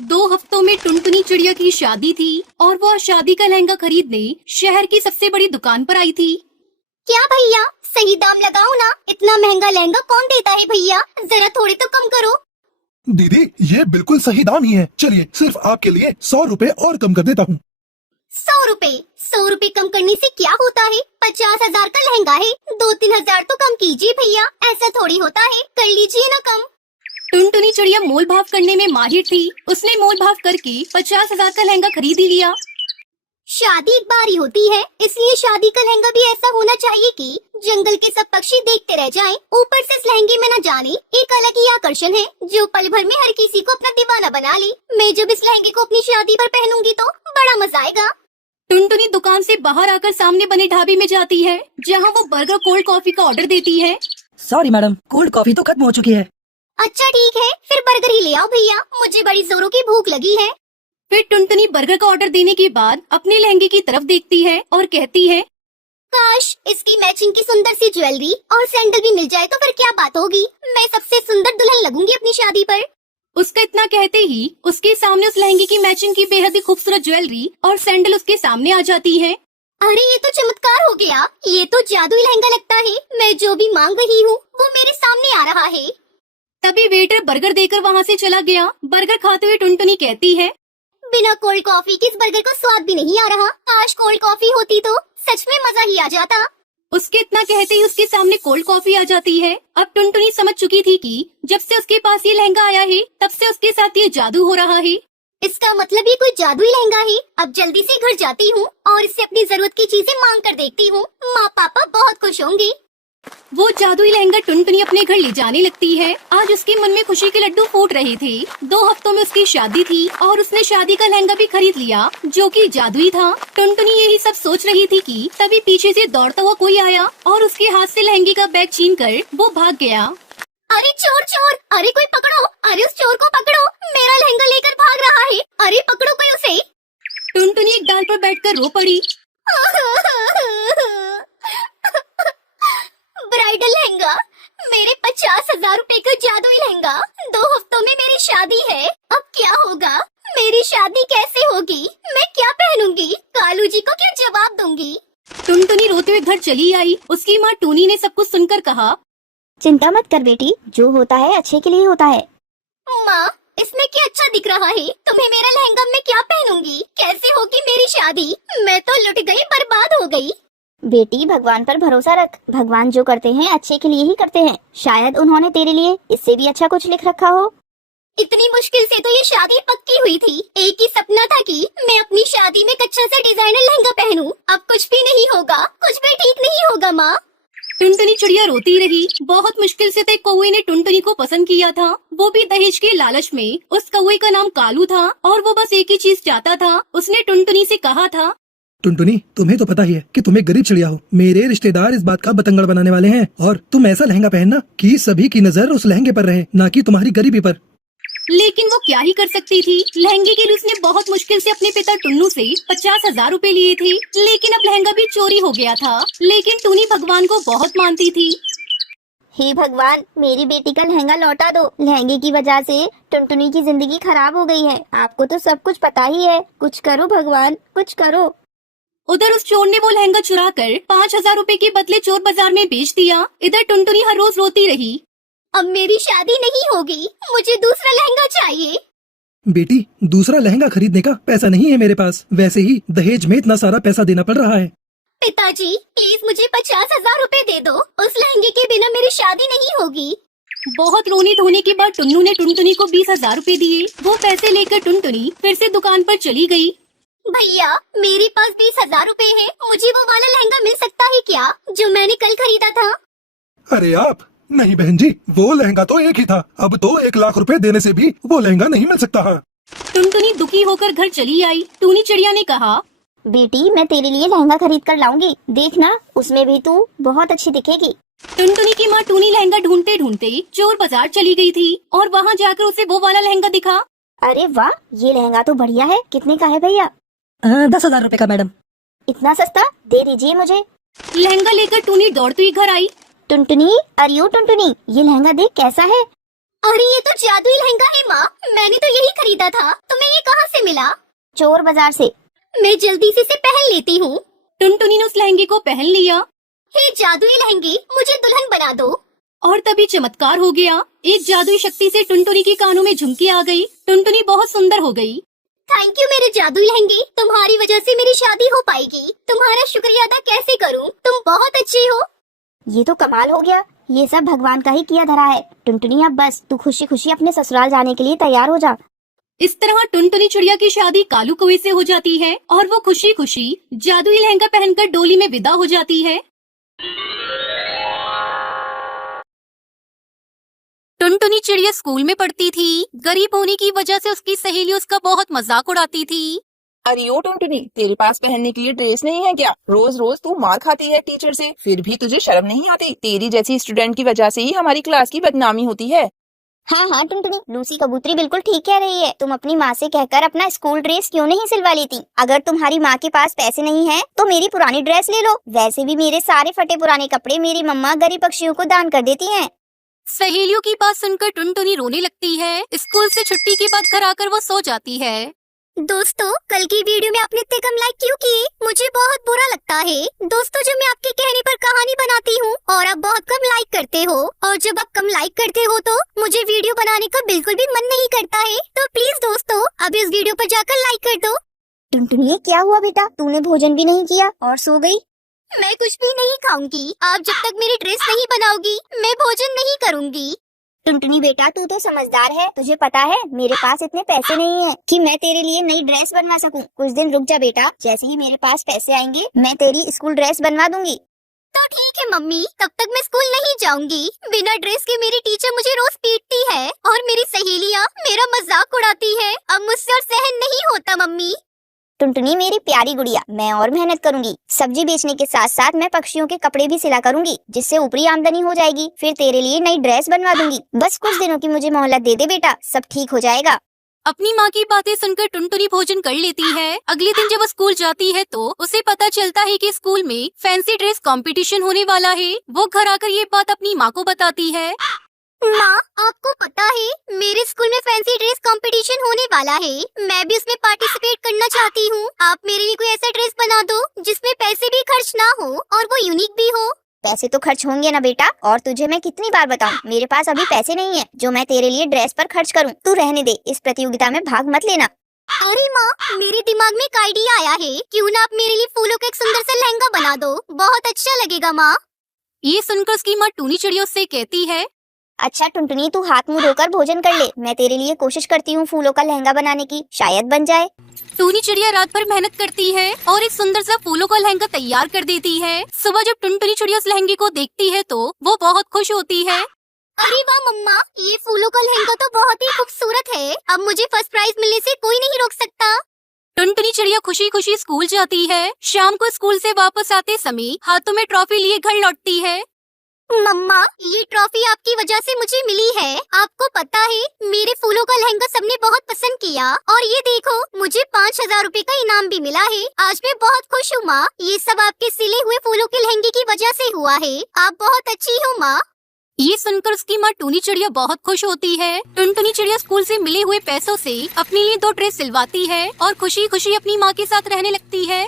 2 हफ्तों में टुनटुनी चिड़िया की शादी थी और वह शादी का लहंगा खरीदने शहर की सबसे बड़ी दुकान पर आई थी। क्या भैया, सही दाम लगाओ ना, इतना महंगा लहंगा कौन देता है भैया, जरा थोड़े तो कम करो। दीदी ये बिल्कुल सही दाम ही है, चलिए सिर्फ आपके लिए 100 रुपए और कम कर देता हूँ। 100 रुपए कम करने से क्या होता है, 50,000 का लहंगा है, 2-3 हजार तो कम कीजिए भैया, ऐसा थोड़ी होता है, कर लीजिए ना कम। टुनटुनी चिड़िया मोल भाव करने में माहिर थी। उसने मोल भाव करके 50,000 का लहंगा खरीद ही लिया। शादी एक बार ही होती है, इसलिए शादी का लहंगा भी ऐसा होना चाहिए कि जंगल के सब पक्षी देखते रह जाएं। ऊपर से इस लहंगे में न जाने एक अलग ही आकर्षण है जो पल भर में हर किसी को अपना दीवाना बना ले। मैं जब इस लहंगे को अपनी शादी पर पहनूंगी तो बड़ा मजा आएगा। टुनटुनी दुकान से बाहर आकर सामने बने ढाबे में जाती है, जहाँ वो बर्गर कोल्ड कॉफी का ऑर्डर देती है। सॉरी मैडम, कोल्ड कॉफी तो खत्म हो चुकी है। अच्छा ठीक है, फिर बर्गर ही ले आओ भैया, मुझे बड़ी जोरों की भूख लगी है। फिर टुनटुनी बर्गर का ऑर्डर देने के बाद अपने लहंगे की तरफ देखती है और कहती है, काश इसकी मैचिंग की सुंदर सी ज्वेलरी और सैंडल भी मिल जाए तो फिर क्या बात होगी, मैं सबसे सुंदर दुल्हन लगूंगी अपनी शादी पर। उसका इतना कहते ही उसके सामने उस लहंगे की मैचिंग की बेहद ही खूबसूरत ज्वेलरी और सैंडल उसके सामने आ जाती है। अरे ये तो चमत्कार हो गया, ये तो जादुई लहंगा लगता है, मैं जो भी मांग रही हूँ वो मेरे सामने आ रहा है। तभी वेटर बर्गर देकर वहाँ से चला गया। बर्गर खाते हुए टुनटुनी कहती है, बिना कोल्ड कॉफी के इस बर्गर का स्वाद भी नहीं आ रहा, काश कोल्ड कॉफी होती तो सच में मजा ही आ जाता। उसके इतना कहते ही उसके सामने कोल्ड कॉफी आ जाती है। अब टुनटुनी समझ चुकी थी कि जब से उसके पास ये लहंगा आया है तब से उसके साथ ये जादू हो रहा है। इसका मतलब ये कोई जादुई लहंगा है। अब जल्दी से घर जाती हूँ और इससे अपनी जरूरत की चीजें मांग कर देखती हूँ, माँ पापा बहुत खुश होंगे। वो जादुई लहंगा टुनटुनी अपने घर ले जाने लगती है। आज उसके मन में खुशी के लड्डू फूट रहे थे। 2 हफ्तों में उसकी शादी थी और उसने शादी का लहंगा भी खरीद लिया जो कि जादुई था। टुनटुनी यही सब सोच रही थी कि तभी पीछे से दौड़ता हुआ कोई आया और उसके हाथ से लहंगे का बैग छीनकर वो भाग गया। अरे चोर चोर, अरे कोई पकड़ो, अरे उस चोर को पकड़ो, मेरा लहंगा लेकर भाग रहा है, अरे पकड़ो कोई उसे। टुनटुनी एक डाल पर बैठकर रो पड़ी। ब्राइडल लहंगा, मेरे 50,000 रुपए का जादुई लहंगा, 2 हफ्तों में मेरी शादी है, अब क्या होगा, मेरी शादी कैसे होगी, मैं क्या पहनूंगी, कालू जी को क्या जवाब दूंगी। टुनटुनी रोते हुए घर चली आई। उसकी माँ टूनी ने सब कुछ सुनकर कहा, चिंता मत कर बेटी, जो होता है अच्छे के लिए होता है। माँ इसमें क्या अच्छा दिख रहा है, तुम्हें मेरा लहंगा मैं क्या पहनूंगी, कैसे होगी मेरी शादी, मैं तो लुट गई, बर्बाद हो गई। बेटी भगवान पर भरोसा रख, भगवान जो करते हैं अच्छे के लिए ही करते हैं, शायद उन्होंने तेरे लिए इससे भी अच्छा कुछ लिख रखा हो। इतनी मुश्किल से तो ये शादी पक्की हुई थी, एक ही सपना था कि मैं अपनी शादी में कच्चा सा डिजाइनर लहंगा पहनूं, अब कुछ भी नहीं होगा, कुछ भी ठीक नहीं होगा। माँ टुनटुनी चिड़िया रोती रही। बहुत मुश्किल से एक कौवे ने टुनटुनी को पसंद किया था, वो भी दहेज के लालच में। उस कौवे का नाम कालू था और वो बस एक ही चीज चाहता था। उसने टुनटुनी से कहा था, टुनटुनी तुम्हें तो पता ही है कि तुम एक गरीब चिड़िया हो, मेरे रिश्तेदार इस बात का बतंगड़ बनाने वाले हैं और तुम ऐसा लहंगा पहनना कि सभी की नजर उस लहंगे पर रहे, ना कि तुम्हारी गरीबी पर। लेकिन वो क्या ही कर सकती थी। लहंगे के लिए उसने बहुत मुश्किल से अपने पिता टुन्नू से 50,000 रुपए लिए थे, लेकिन अब लहंगा भी चोरी हो गया था। लेकिन टूनी भगवान को बहुत मानती थी। हे भगवान, मेरी बेटी का लहंगा लौटा दो, लहंगे की वजह से टुनटुनी की जिंदगी खराब हो गई है, आपको तो सब कुछ पता ही है, कुछ करो भगवान, कुछ करो। उधर उस चोर ने वो लहंगा चुरा कर 5,000 रुपए के बदले चोर बाजार में बेच दिया। इधर टुनटुनी हर रोज रोती रही, अब मेरी शादी नहीं होगी, मुझे दूसरा लहंगा चाहिए। बेटी दूसरा लहंगा खरीदने का पैसा नहीं है मेरे पास, वैसे ही दहेज में इतना सारा पैसा देना पड़ रहा है। पिताजी प्लीज मुझे 50,000 रुपए दे दो, उस लहंगे के बिना मेरी शादी नहीं होगी। बहुत रोने धोने के बाद टुन्नू ने टुनटुनी को 20,000 रुपए दिए। वो पैसे लेकर टुनटुनी फिर से दुकान पर चली गई। भैया मेरे पास 20,000 रुपए है, मुझे वो वाला लहंगा मिल सकता है क्या जो मैंने कल खरीदा था। अरे आप नहीं बहन जी, वो लहंगा तो एक ही था, अब तो 1 लाख रुपए देने से भी वो लहंगा नहीं मिल सकता है। टुनटुनी दुखी होकर घर चली आई। टूनी चिड़िया ने कहा, बेटी मैं तेरे लिए लहंगा खरीद कर लाऊंगी, देखना उसमें भी तू बहुत अच्छी दिखेगी। टुनटुनी की माँ टूनी लहंगा ढूंढते ढूंढते चोर बाजार चली गई थी और वहाँ जाकर उसे वो वाला लहंगा दिखा। अरे वाह, ये लहंगा तो बढ़िया है, कितने का है भैया? 10,000 रुपए का मैडम। इतना सस्ता, दे दीजिए मुझे। लहंगा लेकर टूनी दौड़ती हुई घर आई। टुनटुनी, अरे ओ टुनटुनी, ये लहंगा देख कैसा है। अरे ये तो जादुई लहंगा है माँ, मैंने तो यही खरीदा था, तुम मिला? चोर बाजार से। मैं जल्दी से इसे पहन लेती हूँ। टुनटुनी ने उस लहंगे को पहन लिया हे जादुई लहंगे, मुझे दुल्हन बना दो। और तभी चमत्कार हो गया। एक जादुई शक्ति से टुनटुनी के कानों में झुमकी आ गई। टुनटुनी बहुत सुंदर हो गई। थैंक यू मेरे जादुई लहंगे, तुम्हारी वजह से मेरी शादी हो पाएगी। तुम्हारा शुक्रिया अदा कैसे करूँ? तुम बहुत अच्छी हो। ये तो कमाल हो गया, ये सब भगवान का ही किया धरा है। टुनटुनी अब बस तू खुशी खुशी अपने ससुराल जाने के लिए तैयार हो जा। इस तरह टुनटुनी चिड़िया की शादी कालू कौवे से हो जाती है और वो खुशी खुशी जादुई लहंगा पहनकर डोली में विदा हो जाती है। टुनटुनी चिड़िया स्कूल में पढ़ती थी। गरीब होने की वजह से उसकी सहेली उसका बहुत मजाक उड़ाती थी। अरे ओ टुनटुनी, तेरे पास पहनने के लिए ड्रेस नहीं है क्या? रोज रोज तू मार खाती है टीचर से, फिर भी तुझे शर्म नहीं आती? तेरी जैसी स्टूडेंट की वजह से ही हमारी क्लास की बदनामी होती है। हाँ हाँ टुनटुनी, लूसी कबूतरी बिल्कुल ठीक कह रही है। तुम अपनी माँ से कहकर अपना स्कूल ड्रेस क्यों नहीं सिलवा लेती? अगर तुम्हारी माँ के पास पैसे नहीं है तो मेरी पुरानी ड्रेस ले लो। वैसे भी मेरे सारे फटे पुराने कपड़े मेरी मम्मा गरीब पक्षियों को दान कर देती हैं। सहेलियों की बात सुनकर टुनटुनी रोने लगती है। स्कूल से छुट्टी के बाद घर आकर वो सो जाती है। दोस्तों, कल की वीडियो में आपने इतने कम लाइक क्यों किए? मुझे बहुत बुरा लगता है। दोस्तों, जब मैं आपके कहने पर कहानी बनाती हूँ और आप बहुत कम लाइक करते हो, और जब आप कम लाइक करते हो तो मुझे वीडियो बनाने का बिल्कुल भी मन नहीं करता है। तो प्लीज दोस्तों, अब इस वीडियो पर जाकर लाइक कर दो। टुनटुनी, क्या हुआ बेटा? तूने भोजन भी नहीं किया और सो गई? मैं कुछ भी नहीं खाऊंगी। आप जब तक मेरी ड्रेस नहीं बनाओगी मैं भोजन नहीं करूंगी। टुनटुनी बेटा, तू तो समझदार है। तुझे पता है मेरे पास इतने पैसे नहीं है कि मैं तेरे लिए नई ड्रेस बनवा सकूं। कुछ दिन रुक जा बेटा, जैसे ही मेरे पास पैसे आएंगे मैं तेरी स्कूल ड्रेस बनवा दूंगी। तो ठीक है मम्मी, तब तक मैं स्कूल नहीं जाऊंगी। बिना ड्रेस के मेरी टीचर मुझे रोज पीटती है और मेरी सहेलियाँ मेरा मजाक उड़ाती है। अब मुझसे और सहन नहीं होता मम्मी। टुनटुनी मेरी प्यारी गुड़िया, मैं और मेहनत करूंगी। सब्जी बेचने के साथ साथ मैं पक्षियों के कपड़े भी सिला करूंगी, जिससे ऊपरी आमदनी हो जाएगी। फिर तेरे लिए नई ड्रेस बनवा दूंगी। बस कुछ दिनों की मुझे मोहलत दे दे बेटा, सब ठीक हो जाएगा। अपनी माँ की बातें सुनकर टुनटुनी भोजन कर लेती है। अगले दिन जब वो स्कूल जाती है तो उसे पता चलता है कि स्कूल में फैंसी ड्रेस कंपटीशन होने वाला है। वो घर आकर ये बात अपनी माँ को बताती है। माँ, आपको पता है मेरे स्कूल में फैंसी ड्रेस कंपटीशन होने वाला है। मैं भी उसमें पार्टिसिपेट करना चाहती हूँ। आप मेरे लिए कोई ऐसा ड्रेस बना दो जिसमें पैसे भी खर्च ना हो और वो यूनिक भी हो। पैसे तो खर्च होंगे ना बेटा, और तुझे मैं कितनी बार बताऊं, मेरे पास अभी पैसे नहीं है जो मैं तेरे लिए ड्रेस पर खर्च करूं। तू रहने दे, इस प्रतियोगिता में भाग मत लेना। अरे माँ, मेरे दिमाग में एक आइडिया आया है। क्यों ना आप मेरे लिए फूलों का एक सुंदर सा लहंगा बना दो, बहुत अच्छा लगेगा माँ। ये सुनकर उसकी माँ टूनी चिड़िया उससे कहती है, अच्छा टुनटुनी, तू हाथ मुंह धोकर भोजन कर ले। मैं तेरे लिए कोशिश करती हूँ फूलों का लहंगा बनाने की, शायद बन जाए। टूनी चिड़िया रात भर मेहनत करती है और एक सुंदर सा फूलों का लहंगा तैयार कर देती है। सुबह जब टुनटुनी चिड़िया उस लहंगे को देखती है तो वो बहुत खुश होती है। अरे वाह मम्मा, ये फूलों का लहंगा तो बहुत ही खूबसूरत है। अब मुझे फर्स्ट प्राइज मिलने से कोई नहीं रोक सकता। टुनटुनी चिड़िया खुशी खुशी स्कूल जाती है। शाम को स्कूल से वापस आते समय हाथों में ट्रॉफी लिए घर लौटती है। मम्मा, ये ट्रॉफी आपकी वजह से मुझे मिली है। आपको पता है मेरे फूलों का लहंगा सबने बहुत पसंद किया और ये देखो मुझे 5000 रूपए का इनाम भी मिला है। आज मैं बहुत खुश हूँ माँ। ये सब आपके सिले हुए फूलों के लहंगे की वजह से हुआ है। आप बहुत अच्छी हो माँ। ये सुनकर उसकी माँ टूनी चिड़िया बहुत खुश होती है। टुनटुनी चिड़िया स्कूल से मिले हुए पैसों से अपने लिए 2 ड्रेस सिलवाती है और खुशी खुशी अपनी माँ के साथ रहने लगती है।